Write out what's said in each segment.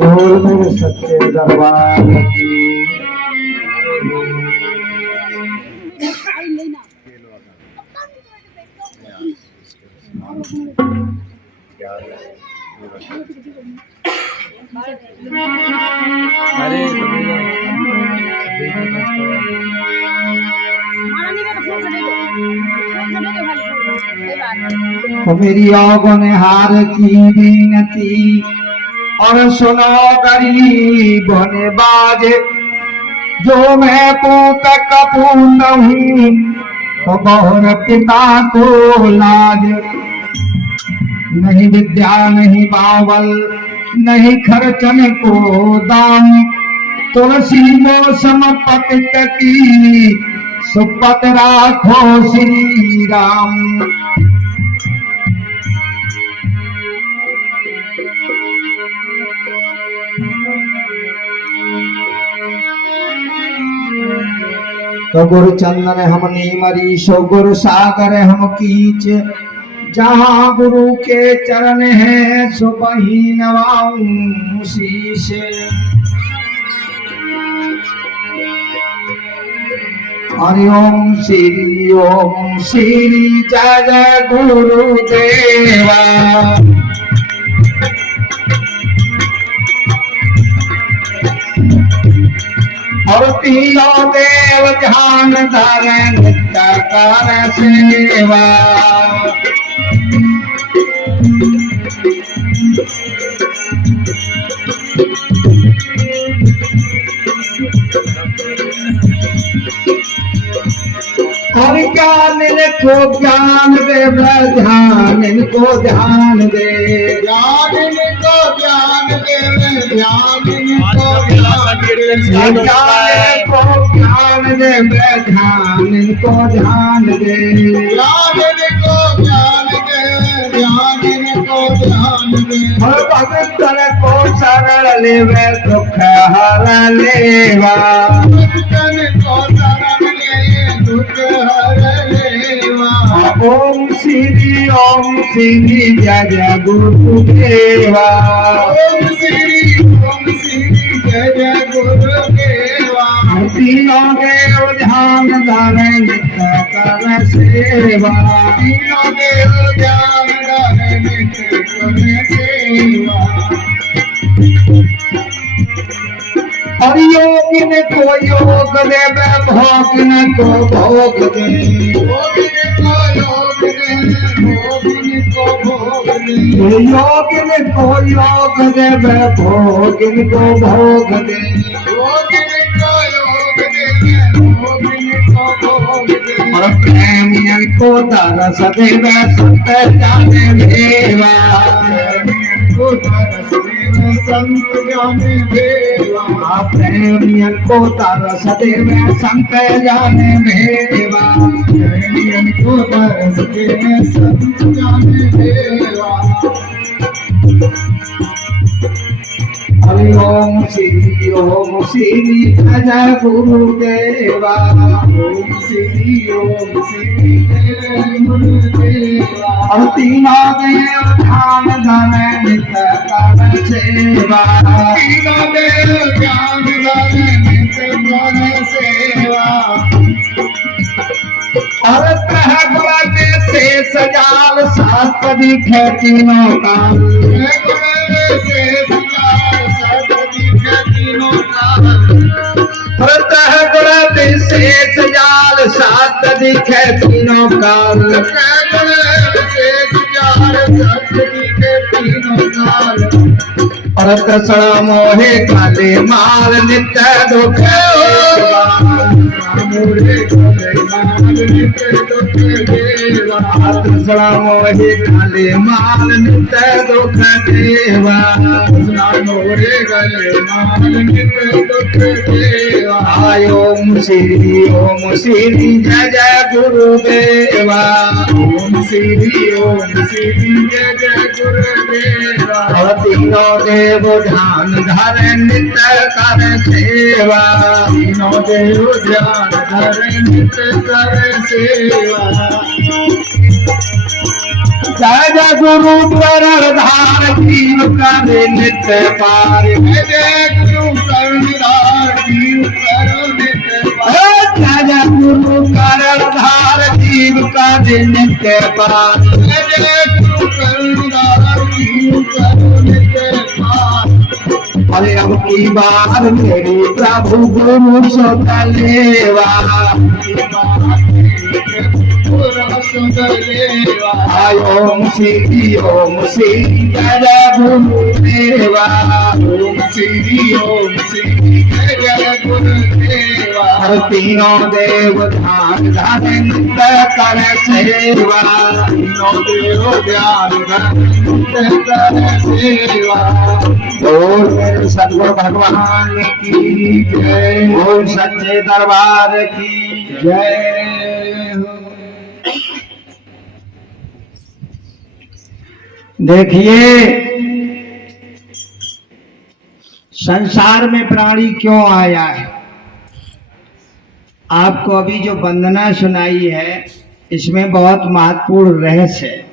बोल मेरे सच्चे दरबार की अरे मेरी औगन हार की विनती और सुनो गरीब ने बाजे, जो मैं पूत कपूर हूँ तो बहुर पिता को लाज। नहीं विद्या नहीं बावल नहीं खर्चन को दाम, तुलसी मौसम पतित की सुपत राखो श्री राम। तो गुरु चंदन हम नीमरी सो गुरु सागर हम कीच, जहाँ गुरु के चरण है सो वहीं नवाऊं शीश। हरि ओम श्री जय जय गुरुदेवा। और तीनों देव ध्यान धरे नित्य कर सेवा। और ज्ञान इनको ज्ञान दे, ध्यान इनको ध्यान दे, ज्ञान इनको ज्ञान दे, ध्यान इनको ध्यान दे, ज्ञान इनको ज्ञान दे, ध्यान इनको ध्यान दे, ज्ञान इनको ज्ञान दे, ध्यान इनको ध्यान दे। और भक्त को शरण लेवे दुख हर लेवा। भक्तन को शरण ले दुख हर लेवा। ओम श्री जय जय गुरुदेवा। ओम श्री जय जय गुरुदेवा। तीनों देव ध्यान धरे नित्य कर सेवा। तीनों देव ध्यान धरे नित्य कर सेवा। और योगिन को योग दे, भोगिन को भोग दे, योगिन को योग दे, भोगिन को भोग दे, योगिन को योग दे, भोगिन को भोग दे, योगिन को योग दे, भोगिन को भोग दे। और प्रेमियन को तरस देवे संत जाने देवा। संत जाने देवा। प्रेमियन को तरस देवे संत जाने देवा। प्रेमियन को तरस देवे संत जाने देवा। हरि ओम श्री जय गुरुदेवा। ओम श्री जय गुरुदेवा। और तीनों देव ध्यान धन नित्य कर सेवा। तीनों देव ध्यान धन नित्य कर सेवा। और ग्रह गुण से सजाल सात दिखे तीनों काल। प्रतः गुण विशेष जाल सात दिखे तीनों काल। और कृष्ण मोहे काले माल नित्य दुख कृष्ण मोहे काले माल नित्य दुख देवा। ओम श्री जय जय गुरुदेवा। ओम श्री जय जय गुरुदेवा। और तीनों देव ध्यान धर नित्य कर सेवा। तीनों देव ध्यान धर नित्य कर सेवा। जय जय गुरु कर्णधार जीव कर नित्य पार। जय गुरु कर्णधार जीव कर नित्य पार। जय जय गुरु कर्णधार जीव कर नित्य पार। जय गुरु कर्णधार जीव कर नित्य पार। अरे अब की बार मेरी प्रभु गुरु सोतलेवा। ओम श्री जय जय गुरुदेवा। ओम श्री जय जय गुरुदेवा। और तीनों देव ध्यान धर नित्य कर सेवा। तीनों देव ध्यान धर नित्य कर सेवा। बोल मेरे सद्गुरु भगवान की जय। बोल सच्चे दरबार की जय हो। देखिए संसार में प्राणी क्यों आया है। आपको अभी जो वंदना सुनाई है इसमें बहुत महत्वपूर्ण रहस्य है।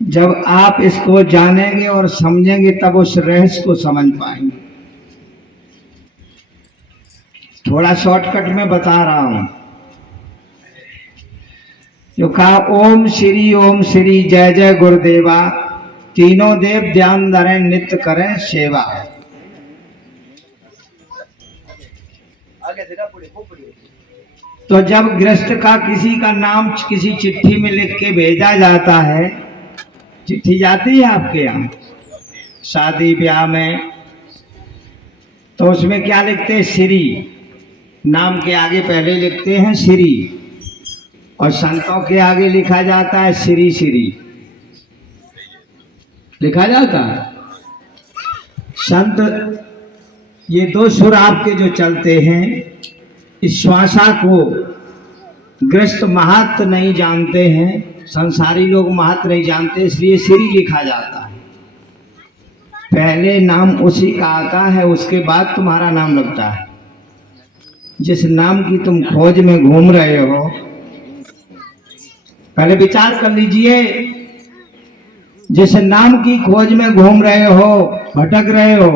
जब आप इसको जानेंगे और समझेंगे तब उस रहस्य को समझ पाएंगे। थोड़ा शॉर्टकट में बता रहा हूं। जो कहा ओम श्री जय जय गुरुदेवा। तीनों देव ध्यान धरें नित्य करें सेवा। तो जब गृहस्थ का किसी का नाम किसी चिट्ठी में लिख के भेजा जाता है, चिट्ठी जाती है आपके यहाँ शादी ब्याह में, तो उसमें क्या लिखते हैं? श्री। नाम के आगे पहले लिखते हैं श्री, और संतों के आगे लिखा जाता है श्री श्री लिखा जाता है। संत ये दो सुर आपके जो चलते हैं, इस श्वासा को गृहस्थ महत्व नहीं जानते हैं, संसारी लोग महत्व नहीं जानते, इसलिए श्री लिखा जाता है। पहले नाम उसी का आता है, उसके बाद तुम्हारा नाम लगता है। जिस नाम की तुम खोज में घूम रहे हो, पहले विचार कर लीजिए। जिस नाम की खोज में घूम रहे हो, भटक रहे हो,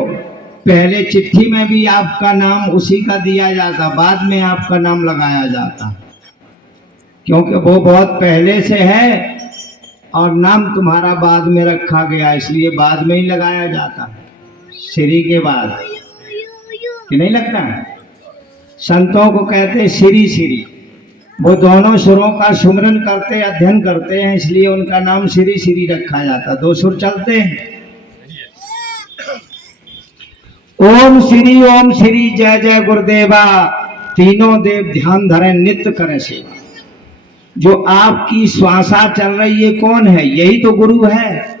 पहले चिट्ठी में भी आपका नाम उसी का दिया जाता, बाद में आपका नाम लगाया जाता, क्योंकि वो बहुत पहले से है और नाम तुम्हारा बाद में रखा गया, इसलिए बाद में ही लगाया जाता श्री के बाद। कि नहीं लगता है? संतों को कहते हैं श्री श्री। वो दोनों सुरों का सुमरन करते, अध्ययन करते हैं, इसलिए उनका नाम श्री श्री रखा जाता। दो सुर चलते हैं। ओम श्री जय जय गुरुदेवा। तीनों देव ध्यान धरें नित्य करें सेवा। जो आपकी श्वासा चल रही है कौन है? यही तो गुरु है,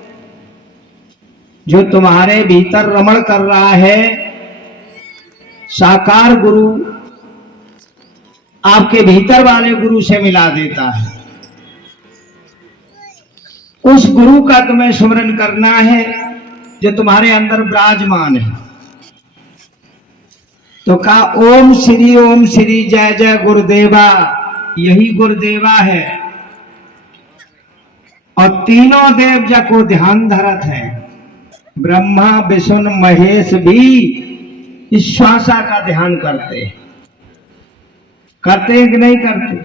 जो तुम्हारे भीतर रमण कर रहा है। साकार गुरु आपके भीतर वाले गुरु से मिला देता है। उस गुरु का तुम्हें स्मरण करना है। जो तुम्हारे अंदर विराजमान है। तो कहा ओम श्री जय जय गुरुदेवा, यही गुरुदेवा है। और तीनों देव जब को ध्यान धरत है, ब्रह्मा विष्णु महेश भी इस श्वासा का ध्यान करते हैं। करते हैं कि नहीं करते?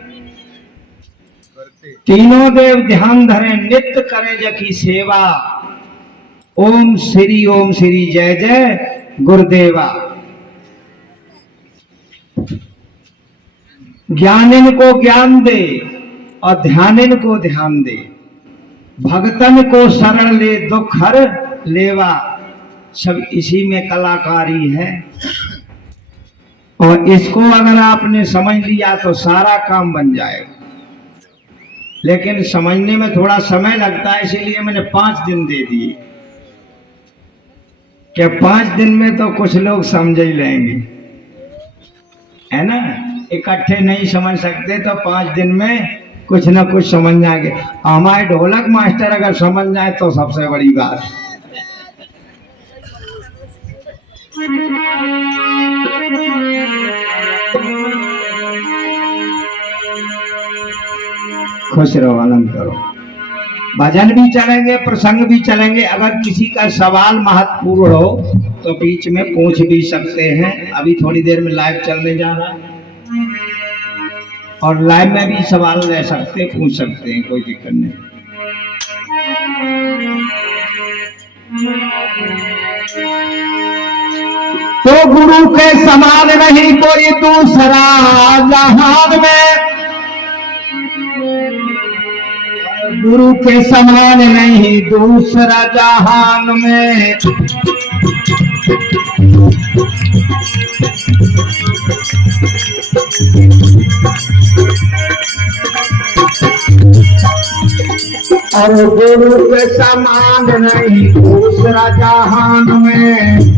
तीनों देव ध्यान धरे, नित्य करे जकी सेवा। ओम श्री जय जय गुरुदेवा। ज्ञानिन को ज्ञान दे और ध्यानिन को ध्यान दे, भगतन को शरण ले दुख हर लेवा। सब इसी में कलाकारी है। और इसको अगर आपने समझ लिया तो सारा काम बन जाएगा। लेकिन समझने में थोड़ा समय लगता है, इसीलिए मैंने 5 दिन दे दिए कि 5 दिन में तो कुछ लोग समझ ही लेंगे, है ना। इकट्ठे नहीं समझ सकते तो 5 दिन में कुछ ना कुछ समझ जाएंगे। हमारे ढोलक मास्टर अगर समझ जाए तो सबसे बड़ी बात है। खुश रहो, आनंद करो। भजन भी चलेंगे, प्रसंग भी चलेंगे। अगर किसी का सवाल महत्वपूर्ण हो तो बीच में पूछ भी सकते हैं। अभी थोड़ी देर में लाइव चलने जा रहा है और लाइव में भी सवाल ले सकते, पूछ सकते हैं, कोई दिक्कत नहीं। तो गुरु के समान नहीं कोई दूसरा जहान में, गुरु के समान नहीं दूसरा जहान में। और गुरु के समान नहीं दूसरा जहान में।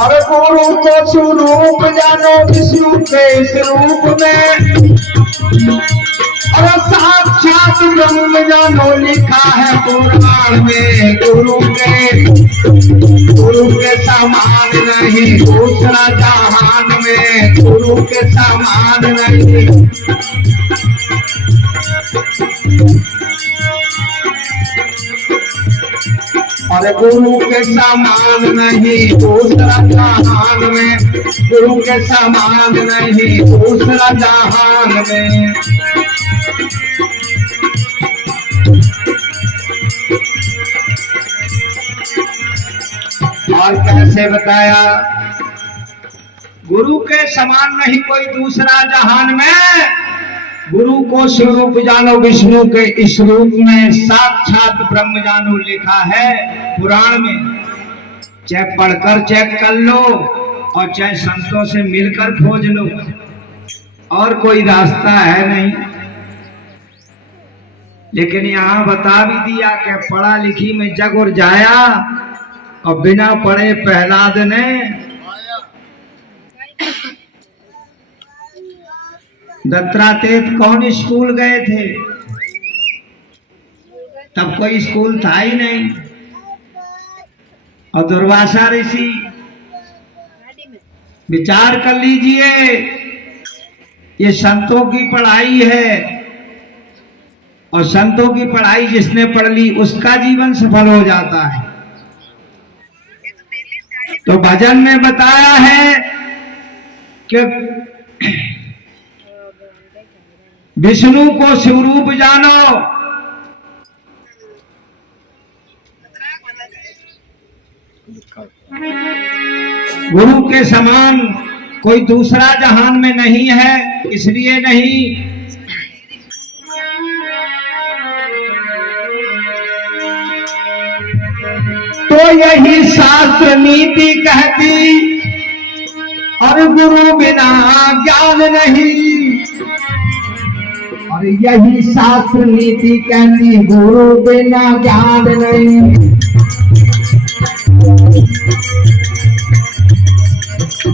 और गुरु को स्वरूप जानो विष्णु के इस रूप में। और साक्षात ब्रह्म जानो लिखा है पुराण में। गुरु के समान नहीं दूसरा जहान में, गुरु के समान नहीं। और गुरु के समान नहीं दूसरा जहान में, गुरु के समान नहीं दूसरा जहान में। और कैसे बताया? गुरु के समान नहीं कोई दूसरा जहान में। गुरु को स्वरूप जानो विष्णु के इस रूप में। साक्षात ब्रह्म जानो लिखा है पुराण में। चाहे पढ़कर चेक कर लो और चाहे संतों से मिलकर खोज लो, और कोई रास्ता है नहीं। लेकिन यहाँ बता भी दिया कि पढ़ा लिखी में जग और जाया, और बिना पढ़े प्रहलाद ने दत्तात्रेय कौन स्कूल गए थे? तब कोई स्कूल था ही नहीं। और दुर्वासा ऋषि, विचार कर लीजिए, ये संतों की पढ़ाई है, और संतों की पढ़ाई जिसने पढ़ ली उसका जीवन सफल हो जाता है। तो भजन में बताया है कि विष्णु को स्वरूप जानो, गुरु के समान कोई दूसरा जहान में नहीं है। इसलिए नहीं, तो यही शास्त्र नीति कहती, और गुरु बिना ज्ञान नहीं। और यही शास्त्र नीति कहती, गुरु बिना ज्ञान नहीं।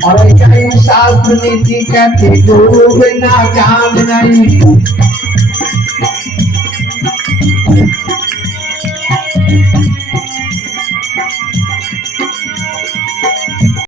और यही शास्त्र नीति कहती, गुरु बिना ज्ञान नहीं।